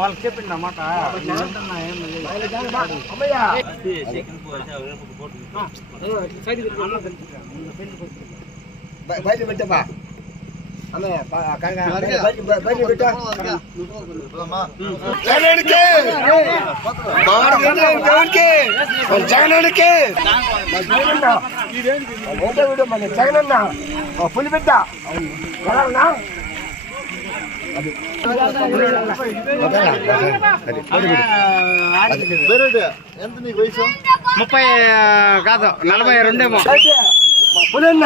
వాళ్ళకి చెప్పింది అన్నమాట బయట పెట్టబా అన్నయ్య బయట పెట్టా జగన్కి జగన్కి మన జగనన్న పులి బిడ్డ కలవనా ఎంత నీకు వయసు ముప్పై కాదు నలభై రెండేమో పులన్న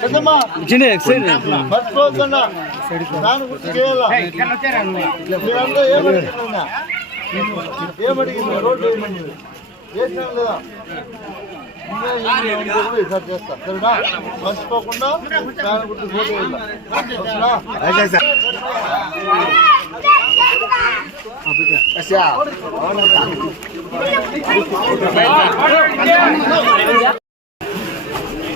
పెద్దమ్మా, దాని గురించి చేయాలా? మీరందరూ ఏమడిగింది? రోడ్డు వేయమని వేసినాం లేదా ఈసారి చేస్తా సరేనా మర్చిపోకుండా దాని గురించి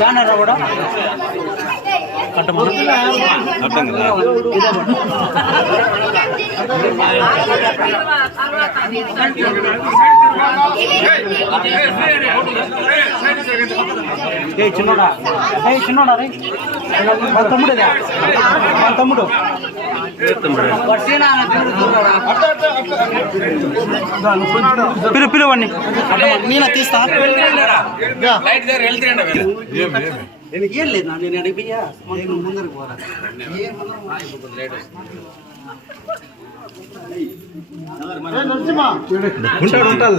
ஜானரோட கட்டமா கட்டங்களா இதை ఏ చిన్నోడా ఏ చిన్నోడా రే మా తమ్ముడేదా మా తమ్ముడు పిలు పిలువండి నేను తీస్తా ఏం లేదు నా, నేను అడిగిపోయా నేను ముందరికి పోరా ఏ నరసింహ ఉంటాడు ఉంటాడు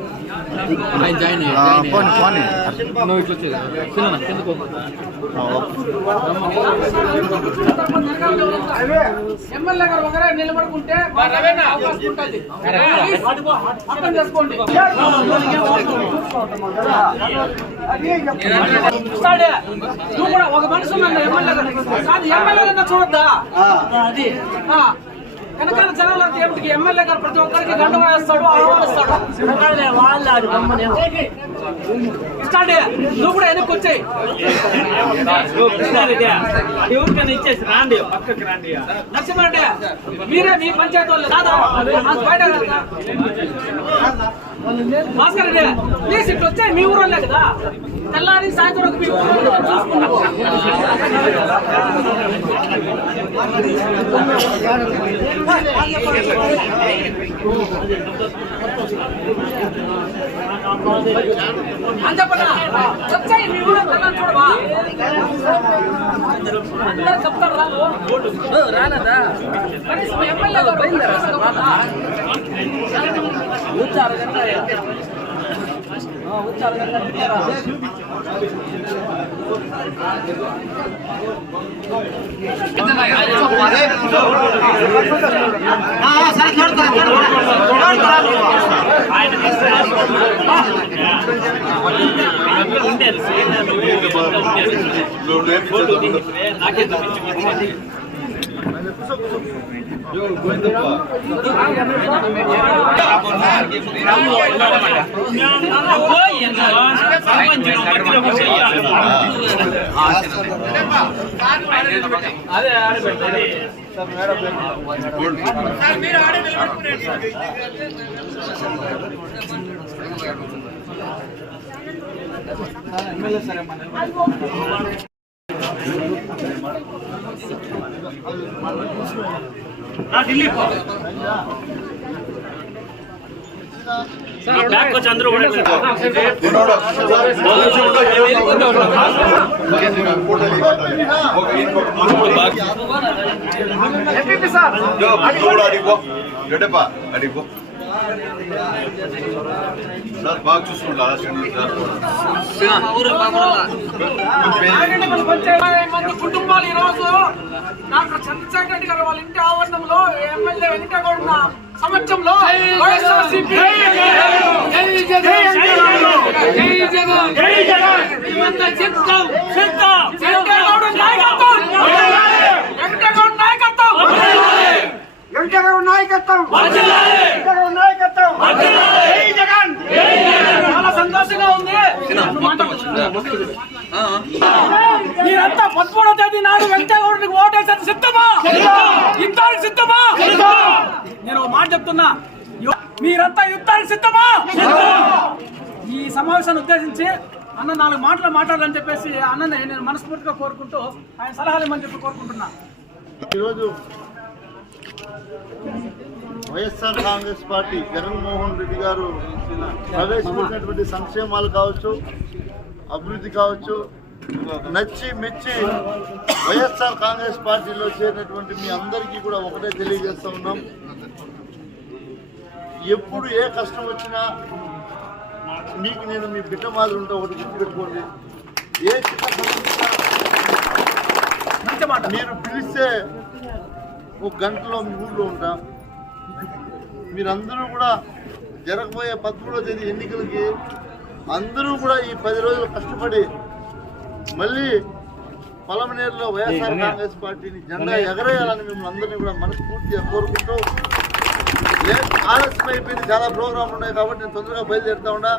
కదా వైఎస్ఆర్ కాంగ్రెస్ పార్టీ వాళ్ళంతా ఆ పక్క కూర్చోండి. పోనీ పోనీ ఎమ్మెల్యే గారు ఒకరే నిలబడుకుంటే అవకాశం ఉంటుంది. ప్లీజ్, అర్థం చేసుకోండి. నువ్వు కూడా ఒక మనిషి ఎమ్మెల్యే గారు కాదు ఎమ్మెల్యే గారిని చూడద్దా అది ఆ. వెనకాల జనాలు ఏమిటికి? ఎమ్మెల్యే గారు ప్రతి ఒక్కరికి గంట వేస్తాడు ఆహ్వానిస్తాడు. స్టార్ట్. నువ్వు కూడా వెనక్కి వచ్చాయి. ఎవరికైనా ఇచ్చేసి రాండి పక్కకి రాండి. నరసింహారెడ్డి మీరే మీ పంచాయతీ వాళ్ళు కాదా? బయట. భాస్కర్ రెడ్డి ప్లీజ్ ఇట్లా వచ్చాయి? మీ ఊరోళ్ళే కదా. తెల్లారి సాయంత్రం వరకు మీ ఊరు చూసుకుంటాం అంతపడా వచ్చాయి. మీ ఊరు తెల్లారి చూడవా? అందరూ చెప్తారు రాను. రాలేదా కనీసం ఎమ్మెల్యే గారు బయలుదేరారు వచ్చారు నాకే చూపించి అదే ఆడబెట్టాలి బ్యాక్ వచ్చి అందరూ బాగా చూసుకుంటారా? నాగండి పంచాయతీ మంది కుటుంబాలు ఈ రోజు డాక్టర్ చంద్రశేఖర్ రెడ్డి గారు వాళ్ళ ఇంటి ఆవరణంలో ఎమ్మెల్యే వెంకటగౌడ సమక్షంలో వెంకటగౌడ నాయకత్వం వెంకటగౌడ నాయకత్వం వెంకటరావు నాయకత్వం వెంకటరావు నాయకత్వం జై జగన్. చాలా సంతోషంగా ఉంది. మీరంతా పదమూడో తేదీ నాడు వెంకటగౌడకి ఓటేసేది సిద్ధమా? యుద్ధానికి సిద్ధమా? నేను మాట చెప్తున్నా. యు- మీరంతా యుద్ధానికి సిద్ధమా? ఈ సమావేశాన్ని ఉద్దేశించి అన్న నాలుగు మాటలు మాట్లాడాలని చెప్పేసి అన్నని నేను మనస్ఫూర్తిగా కోరుకుంటూ ఆయన సలహాలు ఇమ్మని చెప్పి కోరుకుంటున్నా. ఈరోజు వైఎస్ఆర్ కాంగ్రెస్ పార్టీ జగన్మోహన్ రెడ్డి గారు ప్రవేశపెట్టినటువంటి సంక్షేమాలు కావచ్చు అభివృద్ధి కావచ్చు నచ్చి మెచ్చి వైఎస్ఆర్ కాంగ్రెస్ పార్టీలో చేరినటువంటి మీ అందరికీ కూడా ఒకటే తెలియజేస్తా ఉన్నాం. ఎప్పుడు ఏ కష్టం వచ్చినా మీకు నేను మీ బిడ్డ మాదిరి ఉంటా ఒకటి గుర్తుపెట్టుకోండి. ఏ చిన్న సమస్య మీరు పిలిస్తే ఒక గంటలో మీ ఊళ్ళో ఉంటా. మీరందరూ కూడా జరగబోయే పదమూడవ తేదీ ఎన్నికలకి అందరూ కూడా ఈ పది రోజులు కష్టపడి మళ్ళీ పొలమనేరులో వైఎస్ఆర్ కాంగ్రెస్ పార్టీని జెండా ఎగరేయాలని మిమ్మల్ని అందరినీ కూడా మనస్ఫూర్తిగా కోరుకుంటూ ఆలస్యం అయిపోయింది. చాలా ప్రోగ్రాంలు ఉన్నాయి కాబట్టి నేను తొందరగా బయలుదేరుతా ఉన్నా.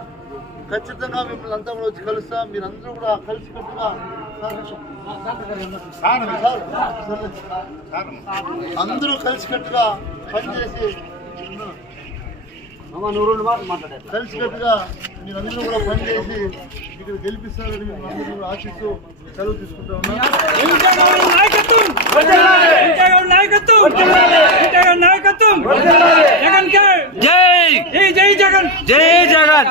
ఖచ్చితంగా మిమ్మల్ని అంతా కూడా వచ్చి కలుస్తా. మీరందరూ కూడా కలిసికట్టుగా అందరూ కలిసికట్టుగా పనిచేసి కలిసికట్టుగా మీరందరూ కూడా పనిచేసి ఇక్కడ గెలిపిస్తారని మిమ్మల్ని అందరూ ఆశిస్తూ సెలవు తీసుకుంటా ఉన్నా. నాయకత్వం నాయకత్వం నాయకత్వం జగన్! జై జై జగన్ జై జగన్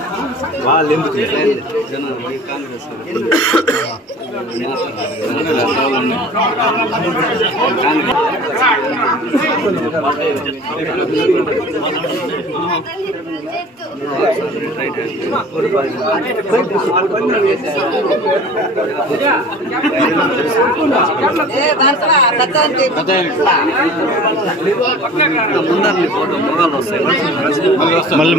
వాళ్ళు ఎందుకు కాంగ్రెస్ ముందర్ని ఫోటో మొగాలు వస్తాయి. మళ్ళీ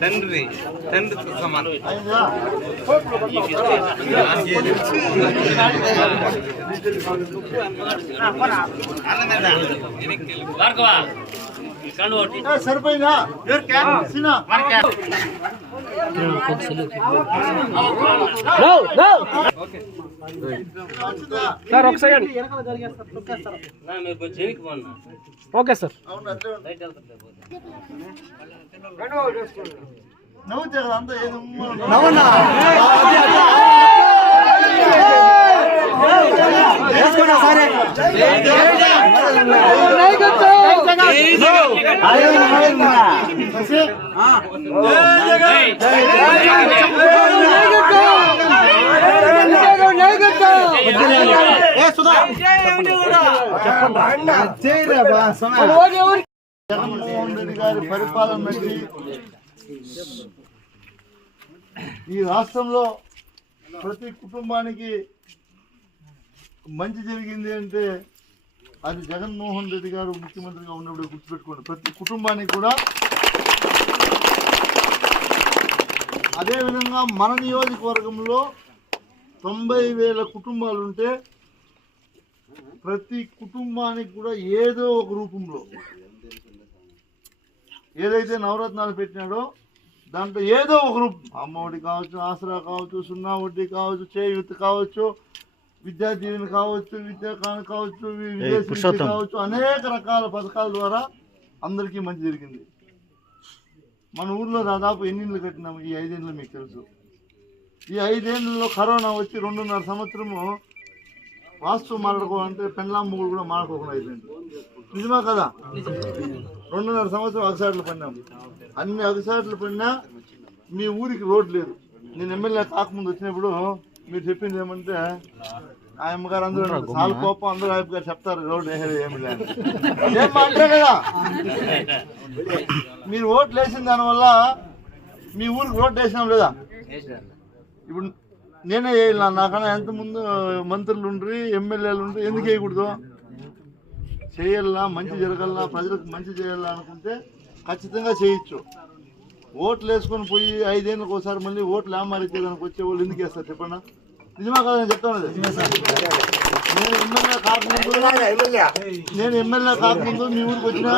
తండ్రి తండ్రితో సమానం అయిందా ఏ, సరిపోయిందా సినా సార్ ఒక సెకండ్ ఓకే సార్. నవ్వనా? జగన్మోహన్ రెడ్డి గారి పరిపాలన బట్టి ఈ రాష్ట్రంలో ప్రతి కుటుంబానికి మంచి జరిగింది అంటే అది జగన్మోహన్ రెడ్డి గారు ముఖ్యమంత్రిగా ఉన్నప్పుడు గుర్తుపెట్టుకోండి. ప్రతి కుటుంబానికి కూడా అదేవిధంగా మన నియోజకవర్గంలో తొంభై వేల కుటుంబాలు ఉంటే ప్రతి కుటుంబానికి కూడా ఏదో ఒక రూపంలో. ఏదైతే నవరత్నాలు పెట్టినాడో దాంట్లో ఏదో ఒక రూపం. అమ్మఒడి కావచ్చు ఆసరా కావచ్చు సున్నా వడ్డీ కావచ్చు చేయూత కావచ్చు విద్యా దీవెన కావచ్చు విద్యా కావచ్చు విదేశీ కావచ్చు అనేక రకాల పథకాల ద్వారా అందరికీ మంచి జరిగింది. మన ఊర్లో దాదాపు ఎన్ని ఇళ్ళు కట్టినాము? ఈ ఐదేళ్ళు మీకు తెలుసు. ఈ ఐదేళ్ళలో కరోనా వచ్చి రెండున్నర సంవత్సరము వాస్తు మాట్లాడుకోవాలంటే పెండ్లాం కూడా మాట్లాడుకోకుండా అయిపోయింది. నిజమా కదా? రెండున్నర సంవత్సరం అగసాట్లు పడినాం. అన్ని అగసాట్లు పడినా మీ ఊరికి రోడ్ లేదు. నేను ఎమ్మెల్యే కాకముందు వచ్చినప్పుడు మీరు చెప్పింది ఏమంటే ఆ అమ్మగారు అందరూ చాలా కోపం అందరూ ఆయన గారు చెప్తారు రోడ్ వేసేది ఏమి లేదు అంటారు కదా? మీరు ఓట్లు వేసిన దానివల్ల మీ ఊరికి రోడ్ వేసినాం లేదా? ఇప్పుడు నేనే వేయాల నాకన్నా ఎంత ముందు మంత్రులు ఉండ్రి ఎమ్మెల్యేలు ఉండ్రి ఎందుకు వేయకూడదు చేయాలా? మంచి జరగాలా? ప్రజలకు మంచి చేయాలా అనుకుంటే ఖచ్చితంగా చేయొచ్చు. ఓట్లు వేసుకొని పోయి ఐదేళ్ళకి ఒకసారి మళ్ళీ ఓట్లు ఏమారితే దానికి వచ్చే వాళ్ళు ఎందుకు వేస్తారు చెప్పండి? నిజమా కదా నేను చెప్తాను. నేను ఎమ్మెల్యే కాకముందు నేను ఎమ్మెల్యే కాకముందు మీ ఊరికి వచ్చిన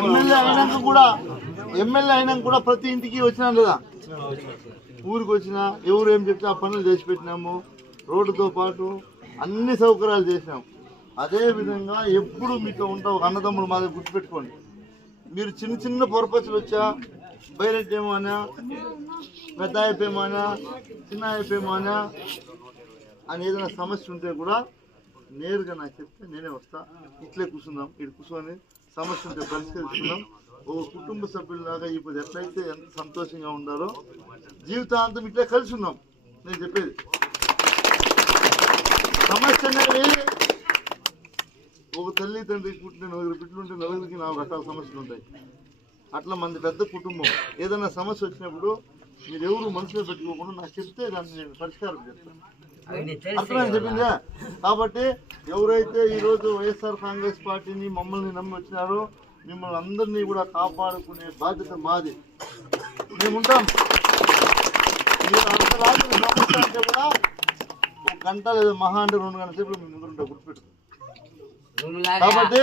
ఎమ్మెల్యే అయినాక కూడా ఎమ్మెల్యే అయినాక కూడా ప్రతి ఇంటికి వచ్చినా లేదా? ఊరికి వచ్చినా ఎవరు ఏం చెప్తే ఆ పనులు చేసి పెట్టినాము రోడ్డుతో పాటు అన్ని సౌకర్యాలు చేసినాం. అదేవిధంగా ఎప్పుడు మీతో ఉంటా ఒక అన్నదమ్ముడు మా దగ్గర గుర్తుపెట్టుకోండి. మీరు చిన్న చిన్న పొరపచ్చులు వచ్చా బయలెట్ పెద్ద అయిపోయేమానా చిన్న అయిపోయేమానా అని ఏదైనా సమస్య ఉంటే కూడా నేరుగా నాకు చెప్తే నేనే వస్తా. ఇట్లే కూర్చుందాం. ఇక్కడ కూర్చొని సమస్య ఉంటే పరిష్కరించుకుందాం. ఓ కుటుంబ సభ్యుల్లాగా ఇప్పుడు ఎట్లయితే ఎంత సంతోషంగా ఉండాలో జీవితాంతం ఇట్లే కలిసి ఉన్నాం. నేను చెప్పేది. సమస్య అనేది ఒక తల్లి తండ్రి పుట్టిన నలుగురు బిడ్డలు ఉంటే నలుగురికి నాలుగు రకాల సమస్యలు ఉంటాయి. అట్లా మంది పెద్ద కుటుంబం. ఏదైనా సమస్య వచ్చినప్పుడు మీరు ఎవరు మనసులో పెట్టుకోకుండా నాకు చెప్తే దాన్ని నేను పరిష్కారం చేస్తాను. అర్థమైంది చెప్పింది. కాబట్టి ఎవరైతే ఈరోజు వైఎస్ఆర్ కాంగ్రెస్ పార్టీని మమ్మల్ని నమ్మి వచ్చినారో మిమ్మల్ని అందరినీ కూడా కాపాడుకునే బాధ్యత మాది. మేముంటాం. మీరు కూడా ఒక గంట లేదా మహా అంటే రెండు గంటల సేపు మీ ముందు ఉంటా గుర్తుపెట్టు కాబట్టి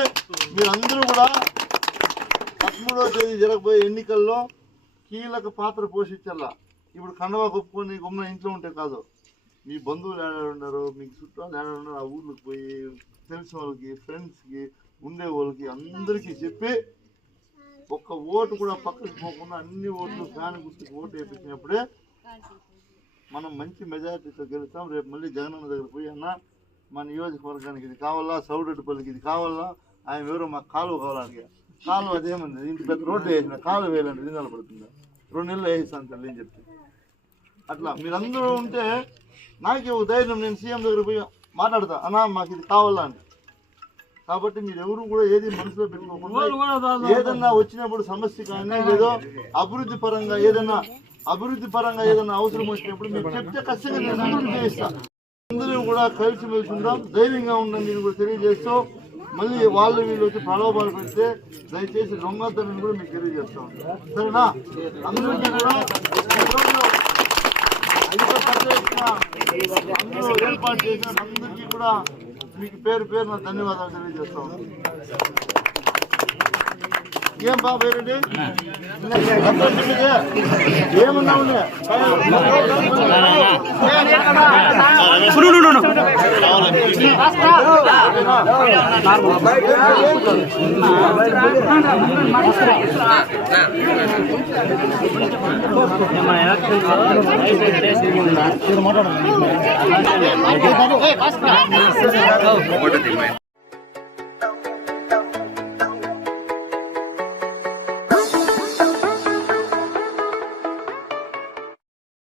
మీరందరూ కూడా పదమూడవ తేదీ జరగబోయే ఎన్నికల్లో కీలక పాత్ర పోషించాలా? ఇప్పుడు కండవా కొప్పుకొని గుమ్మ ఇంట్లో ఉంటే కాదు. మీ బంధువులు ఎక్కడ ఉన్నారు మీకు చుట్టాలు ఏడాడు ఉన్నారు ఆ ఊర్లోకి పోయి తెలిసిన వాళ్ళకి ఫ్రెండ్స్కి ఉండే వాళ్ళకి అందరికీ చెప్పి ఒక్క ఓటు కూడా పక్కకి పోకుండా అన్ని ఓట్లు ఫ్యాన్ గుర్తుకు ఓటు వేయించినప్పుడే మనం మంచి మెజారిటీతో గెలుస్తాం. రేపు మళ్ళీ జగనన్న దగ్గర పోయి అన్న మా నియోజకవర్గానికి ఇది కావాలా సౌడెడ్డిపల్లికి ఇది కావాలా ఆయన ఎవరో మాకు కాలువ కావాలి కాలువ అదేమంది? ఇంటి పెద్ద రోడ్డు వేసిన కాలువ వేయాలంటే రెండు నెలలు పడుతుంది? రెండు నెలలు వేయిస్తాను తల్లి అని చెప్తే అట్లా మీరందరూ ఉంటే నాకే ఒక ధైర్యం నేను సీఎం దగ్గర పోయి మాట్లాడతా. అన్నా మాకు ఇది కావాలా అని కాబట్టి మీరు ఎవరు కూడా ఏది మనసులో పెట్టుకోకుండా ఏదన్నా వచ్చినప్పుడు సమస్య కానీ లేదో అభివృద్ధి పరంగా ఏదన్నా అభివృద్ధి పరంగా ఏదన్నా అవసరం వచ్చినప్పుడు మీరు చెప్తే ఖచ్చితంగా నేను అభివృద్ధి చేయిస్తా అందరూ కూడా కలిసి మెలిసి ఉందాం. ధైర్యంగా ఉండండి నేను కూడా తెలియజేస్తూ మళ్ళీ వాళ్ళు వీళ్ళు వచ్చి ప్రలోభాలు పెడితే దయచేసి దొంగతనం కూడా మీకు తెలియజేస్తా ఉంటాం సరేనా? అందరికీ కూడా ఈరోజు అందరూ ఏర్పాటు చేసిన అందరికీ కూడా మీకు పేరు పేరున ధన్యవాదాలు తెలియజేస్తా ఏం బాబు ఏంటండి ఏమన్నా ఉన్నా ఒకటి